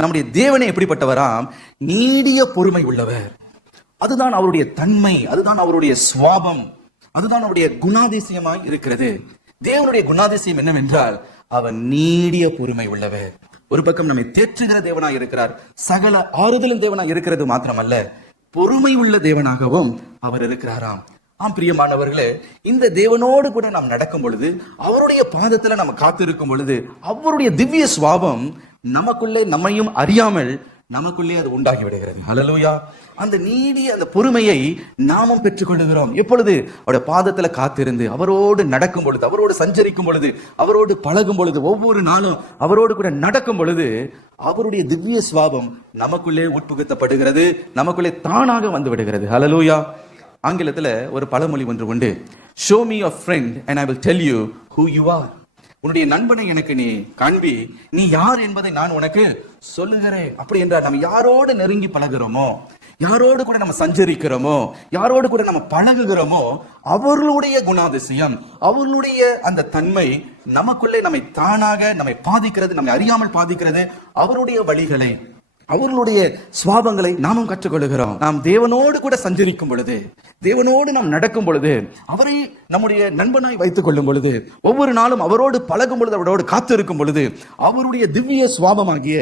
நம்முடைய தேவனே எப்படிப்பட்டவராம்? நீடிய பொறுமை உள்ளவர். அதுதான் அவருடைய தன்மை, அதுதான் அவருடைய சுவாபம், அதுதான் அவருடைய குணாதிசயமாய் இருக்கிறது. தேவனுடைய குணாதிசயம் என்னவென்றால் அவர் நீடிய பொறுமை உள்ளவர். ஒரு பக்கம் நம்மை தேற்றுகிற தேவனாய் இருக்கிறார், சகல ஆறுதலும் தேவனாய் இருக்கிறது மாத்திரமல்ல, பொறுமை உள்ள தேவனாகவும் அவர் இருக்கிறாராம். ஆம் பிரியமானவர்களே, இந்த தேவனோடு கூட நாம் நடக்கும் பொழுது, அவருடைய பாதத்துல நம்ம காத்திருக்கும் பொழுது, அவருடைய திவ்ய சுவாபம் நமக்குள்ளே, நம்மையும் அறியாமல் நமக்குள்ளே அது உண்டாகி விடுகிறது. ஹல்லேலூயா. அந்த நீடிய அந்த பொறுமையை நாமும் பெற்றுக் கொள்ளுகிறோம். எப்பொழுது? அவருடைய பாதத்துல காத்திருந்து அவரோடு நடக்கும் பொழுது, அவரோடு சஞ்சரிக்கும் பொழுது, அவரோடு பழகும் பொழுது, ஒவ்வொரு நாளும் அவரோடு கூட நடக்கும் பொழுது, அவருடைய திவ்ய சுவாபம் நமக்குள்ளே உட்புகுத்தப்படுகிறது, நமக்குள்ளே தானாக வந்து விடுகிறது. ஹல்லேலூயா. ஆங்கிலத்துல ஒரு பழமொழி ஒன்று உண்டு. Show me your friend and I will tell you who you are. உன்னுடைய நண்பனை எனக்கு நீ காண்பி, நீ யார் என்பதை நான் உனக்கு சொல்லுகிறேன். அப்படி என்றால் நம்ம யாரோடு நெருங்கி பழகிறோமோ, யாரோடு கூட நம்ம சஞ்சரிக்கிறோமோ, யாரோடு கூட நம்ம பழகுகிறோமோ, அவர்களுடைய குணாதிசயம், அவர்களுடைய அந்த தன்மை நமக்குள்ளே நம்மை தானாக நம்மை பாதிக்கிறது, நம்மை அறியாமல் பாதிக்கிறது. அவருடைய வழிகளை, அவர்களுடைய சுவாபங்களை நாமும் கற்றுக்கொள்கிறோம். நாம் தேவனோடு கூட சஞ்சரிக்கும் பொழுது, தேவனோடு நாம் நடக்கும் பொழுது, அவரை நம்முடைய நண்பனாய் வைத்துக் கொள்ளும் பொழுது, ஒவ்வொரு நாளும் அவரோடு பழகும் பொழுது, அவரோடு காத்திருக்கும் பொழுது, அவருடைய திவ்ய சுவாபமாகிய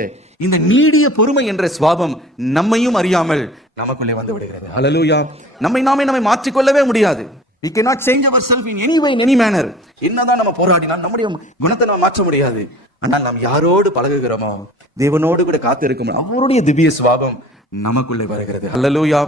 இந்த நீடிய பொறுமை என்ற சுவாபம் நம்மையும் அறியாமல் நமக்குள்ளே வந்து விடுகிறது. ஹல்லேலூயா. நம்மை மாற்றிக்கொள்ளவே முடியாது. We cannot change ourselves in any way, in any manner. என்னதான் நம்ம போராடினால் நம்முடைய குணத்தை நம்ம மாற்ற முடியாது. ஆனால் நாம் யாரோடு பழகுகிறோமோ, தேவனோடு கூட காத்து இருக்கும், அவருடைய திவ்ய சுவாபம் நமக்குள்ளே வருகிறது. ஹல்லேலூயா.